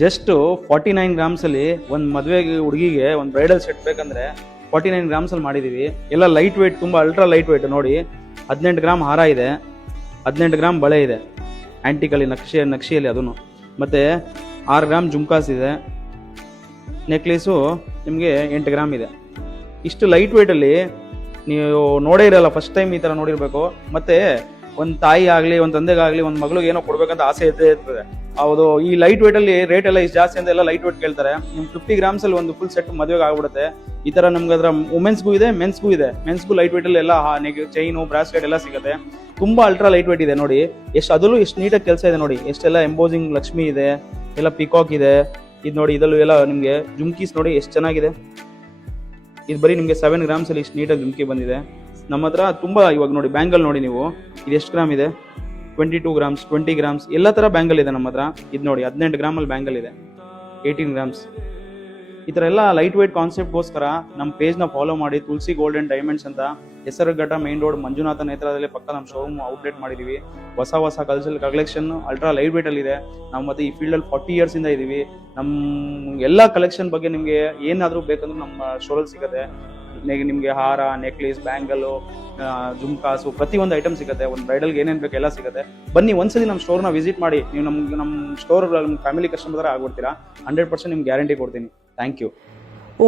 Just 49 ಗ್ರಾಮ್ಸಲ್ಲಿ ಒಂದು ಮದುವೆಗೆ ಹುಡುಗಿಗೆ ಒಂದು ಬ್ರೈಡಲ್ ಸೆಟ್ ಬೇಕಂದ್ರೆ 49 ಗ್ರಾಮ್ಸಲ್ಲಿ ಮಾಡಿದ್ದೀವಿ. ಎಲ್ಲ ಲೈಟ್ ವೆಯ್ಟ್, ತುಂಬ ಅಲ್ಟ್ರಾ ಲೈಟ್ ವೆಯ್ಟ್. ನೋಡಿ 18 ಗ್ರಾಮ್ ಹಾರ ಇದೆ, 18 ಗ್ರಾಮ್ ಬಳೆ ಇದೆ, ಆ್ಯಂಟಿಕಲ್ಲಿ ನಕ್ಷೆಯಲ್ಲಿ ಅದನ್ನು, ಮತ್ತು 6 ಗ್ರಾಮ್ ಜುಮ್ಕಾಸ್ ಇದೆ, ನೆಕ್ಲೇಸು ನಿಮಗೆ 8 ಗ್ರಾಮ್ ಇದೆ. ಇಷ್ಟು ಲೈಟ್ ವೆಯ್ಟಲ್ಲಿ ನೀವು ನೋಡೇ ಇರಲ್ಲ, ಫಸ್ಟ್ ಟೈಮ್ ಈ ಥರ ನೋಡಿರಬೇಕು. ಮತ್ತು ಒಂದು ತಾಯಿ ಆಗಲಿ, ಒಂದು ತಂದೆಗಾಗಲಿ, ಒಂದು ಮಗಳಿಗೆ ಏನೋ ಕೊಡ್ಬೇಕಂತ ಆಸೆ ಇರ್ತದೆ. ಹೌದು, ಈ ಲೈಟ್ ವೇಟ್ ಅಲ್ಲಿ ರೇಟ್ ಎಲ್ಲ ಇಷ್ಟು ಜಾಸ್ತಿ ಅಂತ ಎಲ್ಲ ಲೈಟ್ ವೇಟ್ ಕೇಳ್ತಾರೆ. ನಿಮ್ಗೆ 50 ಗ್ರಾಮ್ಸ್ ಅಲ್ಲಿ ಒಂದು ಫುಲ್ ಸೆಟ್ ಮದುವೆಗೆ ಆಗ್ಬಿಡುತ್ತೆ. ಈ ತರ ನಮ್ಗೆ ಅದರ ವುಮೆನ್ಸ್ಗೂ ಇದೆ, ಮೆನ್ಸ್ಗೂ ಇದೆ. ಮೆನ್ಸ್ಗೂ ಲೈಟ್ ವೇಟ್ ಅಲ್ಲಿ ಎಲ್ಲ ಚೈನು, ಬ್ರಾಸ್ಲೆಟ್ ಎಲ್ಲ ಸಿಗುತ್ತೆ. ತುಂಬಾ ಅಲ್ಟ್ರಾ ಲೈಟ್ ವೇಟ್ ಇದೆ. ನೋಡಿ ಎಷ್ಟು, ಅದರಲ್ಲೂ ಎಷ್ಟು ನೀಟಾಗಿ ಕೆಲಸ ಇದೆ. ನೋಡಿ ಎಷ್ಟೆಲ್ಲ ಎಂಬೋಸಿಂಗ್ ಲಕ್ಷ್ಮಿ ಇದೆ, ಎಲ್ಲ ಪಿಕಾಕ್ ಇದೆ. ಇದು ನೋಡಿ, ಇದಲ್ಲೂ ಎಲ್ಲ ನಿಮಗೆ ಜುಮ್ಕೀಸ್ ನೋಡಿ ಎಷ್ಟು ಚೆನ್ನಾಗಿದೆ. ಇದು ಬರೀ ನಿಮಗೆ 7 ಗ್ರಾಮ್ಸ್ ಅಲ್ಲಿ ಇಷ್ಟು ನೀಟಾಗಿ ಜುಮ್ಕಿ ಬಂದಿದೆ. ನಮ್ಮ ಹತ್ರ ತುಂಬಾ, ಇವಾಗ ನೋಡಿ ಬ್ಯಾಂಗಲ್ ನೋಡಿ ನೀವು, ಇದು ಎಷ್ಟು ಗ್ರಾಮ್ ಇದೆ? 22 ಗ್ರಾಮ್ಸ್, 20 ಗ್ರಾಮ್ಸ್ ಎಲ್ಲ ತರ ಬ್ಯಾಂಗಲ್ ಇದೆ ನಮ್ಮ ಹತ್ರ. ಇದು ನೋಡಿ 18 ಗ್ರಾಮಲ್ಲಿ ಬ್ಯಾಂಗಲ್ ಇದೆ, 18 ಗ್ರಾಮ್ಸ್. ಈ ಥರ ಎಲ್ಲ ಲೈಟ್ ವೇಟ್ ಕಾನ್ಸೆಪ್ಟ್ಗೋಸ್ಕರ ನಮ್ಮ ಪೇಜ್ನ ಫಾಲೋ ಮಾಡಿ. ತುಳಸಿ ಗೋಲ್ಡ್ ಅಂಡ್ ಡೈಮಂಡ್ಸ್ ಅಂತ, ಹೆಸರುಘಟ್ಟ ಮೇನ್ ರೋಡ್, ಮಂಜುನಾಥ ನೇತ್ರಾದಲ್ಲಿ ಪಕ್ಕ ನಮ್ಮ ಶೋರೂಮ್ ಔಟ್ಲೆಟ್ ಮಾಡಿದ್ದೀವಿ. ಹೊಸ ಕಲೆಕ್ಷನ್ ಅಲ್ಟ್ರಾ ಲೈಟ್ ವೇಟ್ ಅಲ್ಲಿ ಇದೆ. ನಾವು ಮತ್ತೆ ಈ ಫೀಲ್ಡಲ್ಲಿ 40 years ಇಂದ ಇದ್ದೀವಿ. ನಮ್ಮ ಎಲ್ಲ ಕಲೆಕ್ಷನ್ ಬಗ್ಗೆ ನಿಮಗೆ ಏನಾದರೂ ಬೇಕಂದ್ರೂ ನಮ್ಮ ಶೋರಲ್ಲಿ ಸಿಗುತ್ತೆ. ನಿಮಗೆ ಹಾರ, ನೆಕ್ಲೇಸ್, ಬ್ಯಾಂಗಲು, ಜುಮ್ಕಾಸು, ಪ್ರತಿಯೊಂದು ಐಟಮ್ ಸಿಗುತ್ತೆ. ಒಂದು ಬ್ರೈಡಲ್ಗೆ ಏನೇನು ಬೇಕು ಎಲ್ಲ ಸಿಗುತ್ತೆ. ಬನ್ನಿ ಒಂದ್ಸಲಿ ನಮ್ಮ ಸ್ಟೋರ್ನ ವಿಸಿಟ್ ಮಾಡಿ. ನೀವು ನಮ್ಮ ಸ್ಟೋರ್ ಫ್ಯಾಮಿಲಿ ಕಸ್ಟಮರ್ ಆಗ್ಬಿಡ್ತೀರಾ. 100% ನಿಮ್ಗೆ ಗ್ಯಾರಂಟಿ ಕೊಡ್ತೀನಿ. Thank you.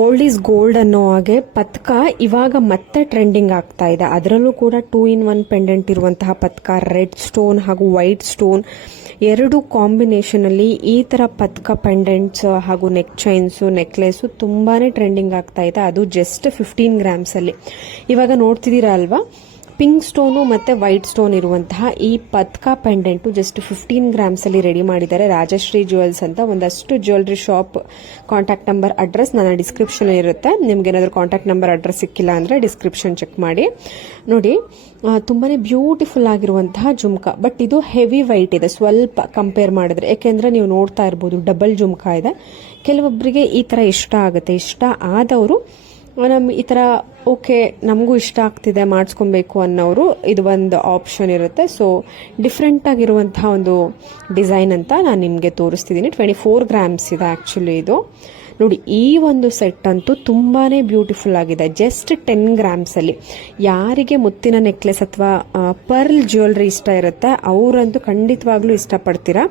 Old is gold ಅನ್ನೋ ಹಾಗೆ ಪತ್ಕ ಇವಾಗ ಮತ್ತೆ ಟ್ರೆಂಡಿಂಗ್ ಆಗ್ತಾ ಇದೆ. ಅದರಲ್ಲೂ ಕೂಡ 2-in-1 ಪೆಂಡೆಂಟ್ ಇರುವಂತಹ ಪತ್ಕ, ರೆಡ್ ಸ್ಟೋನ್ ಹಾಗೂ ವೈಟ್ ಸ್ಟೋನ್ ಎರಡು ಕಾಂಬಿನೇಷನ್ ಅಲ್ಲಿ ಈ ತರ ಪತ್ಕ ಪೆಂಡೆಂಟ್ಸ್ ಹಾಗೂ ನೆಕ್ ಚೈನ್ಸು, ನೆಕ್ಲೆಸು ತುಂಬಾನೇ ಟ್ರೆಂಡಿಂಗ್ ಆಗ್ತಾ ಇದೆ. ಅದು ಜಸ್ಟ್ 15 ಗ್ರಾಮ್ಸ್ ಅಲ್ಲಿ. ಇವಾಗ ನೋಡ್ತಿದ್ದೀರಾ ಅಲ್ವಾ, ಪಿಂಕ್ ಸ್ಟೋನು ಮತ್ತೆ ವೈಟ್ ಸ್ಟೋನ್ ಇರುವಂತಹ ಈ ಪತ್ಕ ಪೆಂಡೆಂಟು ಜಸ್ಟ್ 15 ಗ್ರಾಮ್ಸ್ ಅಲ್ಲಿ ರೆಡಿ ಮಾಡಿದ್ದಾರೆ. ರಾಜಶ್ರೀ ಜ್ಯುವೆಲ್ಸ್ ಅಂತ ಒಂದಷ್ಟು jewellery shop contact number, address ನನ್ನ ಡಿಸ್ಕ್ರಿಪ್ಷನ್ ಇರುತ್ತೆ. ನಿಮ್ಗೆ ಏನಾದರೂ ಕಾಂಟ್ಯಾಕ್ಟ್ ನಂಬರ್, ಅಡ್ರೆಸ್ ಸಿಕ್ಕಿಲ್ಲ ಅಂದ್ರೆ ಡಿಸ್ಕ್ರಿಪ್ಷನ್ ಚೆಕ್ ಮಾಡಿ. ನೋಡಿ, ತುಂಬಾನೇ ಬ್ಯೂಟಿಫುಲ್ ಆಗಿರುವಂತಹ ಜುಮ್ಕಾ. ಬಟ್ ಇದು ಹೆವಿ ವೈಟ್ ಇದೆ ಸ್ವಲ್ಪ ಕಂಪೇರ್ ಮಾಡಿದ್ರೆ. ಯಾಕೆಂದ್ರೆ ನೀವು ನೋಡ್ತಾ ಇರ್ಬೋದು ಡಬಲ್ ಜುಮ್ಕಾ ಇದೆ. ಕೆಲವೊಬ್ಬರಿಗೆ ಈ ತರ ಇಷ್ಟ ಆಗುತ್ತೆ. ಇಷ್ಟ ಆದವರು ಈ ತರ ಓಕೆ ನಮಗೂ ಇಷ್ಟ ಆಗ್ತಿದೆ ಮಾಡಿಸ್ಕೊಬೇಕು ಅನ್ನೋರು ಇದು ಒಂದು ಆಪ್ಷನ್ ಇರುತ್ತೆ. ಸೊ ಡಿಫ್ರೆಂಟ್ ಆಗಿರುವಂತಹ ಒಂದು ಡಿಸೈನ್ ಅಂತ ನಾನು ನಿಮಗೆ ತೋರಿಸ್ತಿದ್ದೀನಿ. 24 ಗ್ರಾಮ್ಸ್ ಇದೆ ಆಕ್ಚುಲಿ ಇದು. ನೋಡಿ, ಈ ಒಂದು ಸೆಟ್ ಅಂತೂ ತುಂಬಾನೇ ಬ್ಯೂಟಿಫುಲ್ ಆಗಿದೆ. ಜಸ್ಟ್ 10 ಗ್ರಾಮ್ಸ್ ಅಲ್ಲಿ. ಯಾರಿಗೆ ಮುತ್ತಿನ ನೆಕ್ಲೆಸ್ ಅಥವಾ ಪರ್ಲ್ ಜ್ಯುವೆಲ್ರಿ ಇಷ್ಟ ಇರುತ್ತೆ ಅವರಂತೂ ಖಂಡಿತವಾಗ್ಲೂ ಇಷ್ಟಪಡ್ತೀರಾ.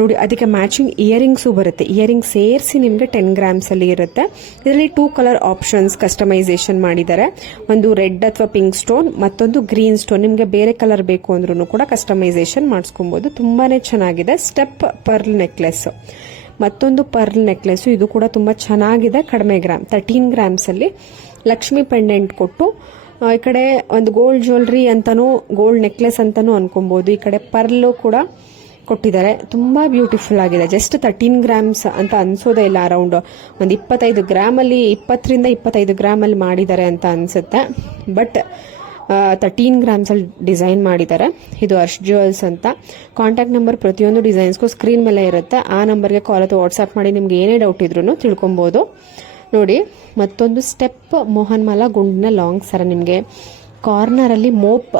ನೋಡಿ, ಅದಕ್ಕೆ ಮ್ಯಾಚಿಂಗ್ ಇಯರಿಂಗ್ಸು ಬರುತ್ತೆ. ಇಯರಿಂಗ್ ಸೇರಿಸಿ ನಿಮಗೆ 10 ಗ್ರಾಮ್ಸ್ ಅಲ್ಲಿ ಇರುತ್ತೆ. ಇದರಲ್ಲಿ 2 ಕಲರ್ ಆಪ್ಷನ್ಸ್ ಕಸ್ಟಮೈಸೇಷನ್ ಮಾಡಿದ್ದಾರೆ. ಒಂದು ರೆಡ್ ಅಥವಾ ಪಿಂಕ್ ಸ್ಟೋನ್, ಮತ್ತೊಂದು ಗ್ರೀನ್ ಸ್ಟೋನ್. ನಿಮಗೆ ಬೇರೆ ಕಲರ್ ಬೇಕು ಅಂದ್ರೂ ಕೂಡ ಕಸ್ಟಮೈಸೇಷನ್ ಮಾಡಿಸ್ಕೊಬಹುದು. ತುಂಬಾನೇ ಚೆನ್ನಾಗಿದೆ. ಸ್ಟೆಪ್ ಪರ್ಲ್ ನೆಕ್ಲೆಸ್, ಮತ್ತೊಂದು ಪರ್ಲ್ ನೆಕ್ಲೆಸ್. ಇದು ಕೂಡ ತುಂಬಾ ಚೆನ್ನಾಗಿದೆ. ಕಡಿಮೆ ಗ್ರಾಮ್, 13 ಗ್ರಾಮ್ಸ್ ಅಲ್ಲಿ ಲಕ್ಷ್ಮಿ ಪೆಂಡೆಂಟ್ ಕೊಟ್ಟು, ಈ ಕಡೆ ಒಂದು ಗೋಲ್ಡ್ ಜ್ಯುವೆಲ್ರಿ ಅಂತಾನು, ಗೋಲ್ಡ್ ನೆಕ್ಲೆಸ್ ಅಂತಾನು ಅನ್ಕೊಬಹುದು. ಈ ಕಡೆ ಪರ್ಲು ಕೂಡ ಕೊಟ್ಟಿದ್ದಾರೆ. ತುಂಬಾ ಬ್ಯೂಟಿಫುಲ್ ಆಗಿದೆ. ಜಸ್ಟ್ 13 ಗ್ರಾಮ್ಸ್ ಅಂತ ಅನ್ಸೋದೇ ಇಲ್ಲ. ಅರೌಂಡ್ ಒಂದು 25 ಗ್ರಾಮ್ ಅಲ್ಲಿ, 20ರಿಂದ 25 ಗ್ರಾಮ್ ಅಲ್ಲಿ ಮಾಡಿದ್ದಾರೆ ಅಂತ ಅನ್ಸುತ್ತೆ. ಬಟ್ 13 ಗ್ರಾಮ್ಸ್ ಅಲ್ಲಿ ಡಿಸೈನ್ ಮಾಡಿದ್ದಾರೆ. ಇದು ಹರ್ಷ್ ಜ್ಯುವೆಲ್ಸ್ ಅಂತ. ಕಾಂಟ್ಯಾಕ್ಟ್ ನಂಬರ್ ಪ್ರತಿಯೊಂದು ಡಿಸೈನ್ಸ್ಗೂ ಸ್ಕ್ರೀನ್ ಮೇಲೆ ಇರುತ್ತೆ. ಆ ನಂಬರ್ಗೆ ಕಾಲ್ ಅಥವಾ ವಾಟ್ಸ್ಆಪ್ ಮಾಡಿ ನಿಮ್ಗೆ ಏನೇ ಡೌಟ್ ಇದ್ರೂ ತಿಳ್ಕೊಬಹುದು. ನೋಡಿ, ಮತ್ತೊಂದು ಸ್ಟೆಪ್ ಮೋಹನ್ ಮಾಲಾ ಗುಂಡಿನ ಲಾಂಗ್ ಸರ. ನಿಮಗೆ ಕಾರ್ನರ್ ಅಲ್ಲಿ ಮೋಪ್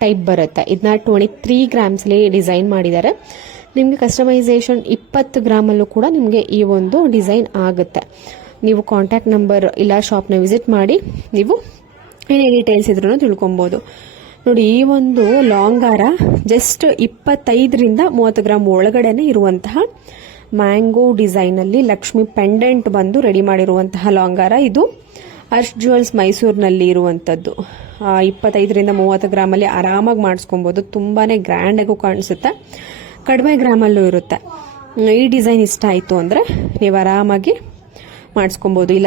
ಟೈಪ್ ಬರುತ್ತೆ. ಇದನ್ನ 23 ಗ್ರಾಮ್ಸ್ ಅಲ್ಲಿ ಡಿಸೈನ್ ಮಾಡಿದ್ದಾರೆ. ನಿಮಗೆ ಕಸ್ಟಮೈಸೇಷನ್ 20 ಗ್ರಾಮ್ ಅಲ್ಲೂ ಕೂಡ ನಿಮಗೆ ಈ ಒಂದು ಡಿಸೈನ್ ಆಗುತ್ತೆ. ನೀವು ಕಾಂಟ್ಯಾಕ್ಟ್ ನಂಬರ್ ಇಲ್ಲ ಶಾಪ್ನ ವಿಸಿಟ್ ಮಾಡಿ ನೀವು ಏನೇ ಡೀಟೇಲ್ಸ್ ಇದ್ರೂ ತಿಳ್ಕೊಬಹುದು. ನೋಡಿ, ಈ ಒಂದು ಲಾಂಗ್ ಹಾರ ಜಸ್ಟ್ 25ರಿಂದ 30 ಗ್ರಾಮ್ ಒಳಗಡೆನೆ ಇರುವಂತಹ ಮ್ಯಾಂಗೋ ಡಿಸೈನ್ ಅಲ್ಲಿ ಲಕ್ಷ್ಮಿ ಪೆಂಡೆಂಟ್ ಬಂದು ರೆಡಿ ಮಾಡಿರುವಂತಹ ಲಾಂಗ್ ಹಾರ. ಇದು ಹರ್ಷ್ ಜ್ಯುವೆಲ್ಸ್ ಮೈಸೂರಿನಲ್ಲಿ ಇರುವಂತದ್ದು. 25ರಿಂದ 30 ಗ್ರಾಮ್ ಅಲ್ಲಿ ಆರಾಮಾಗಿ ಮಾಡಿಸ್ಕೊಬಹುದು. ತುಂಬಾನೇ ಗ್ರ್ಯಾಂಡ್ ಆಗು ಕಾಣಿಸುತ್ತೆ. ಕಡಿಮೆ ಗ್ರಾಮ್ ಅಲ್ಲೂ ಇರುತ್ತೆ. ಈ ಡಿಸೈನ್ ಇಷ್ಟ ಆಯ್ತು ಅಂದ್ರೆ ನೀವು ಆರಾಮಾಗಿ ಮಾಡಿಸ್ಕೊಬಹುದು. ಇಲ್ಲ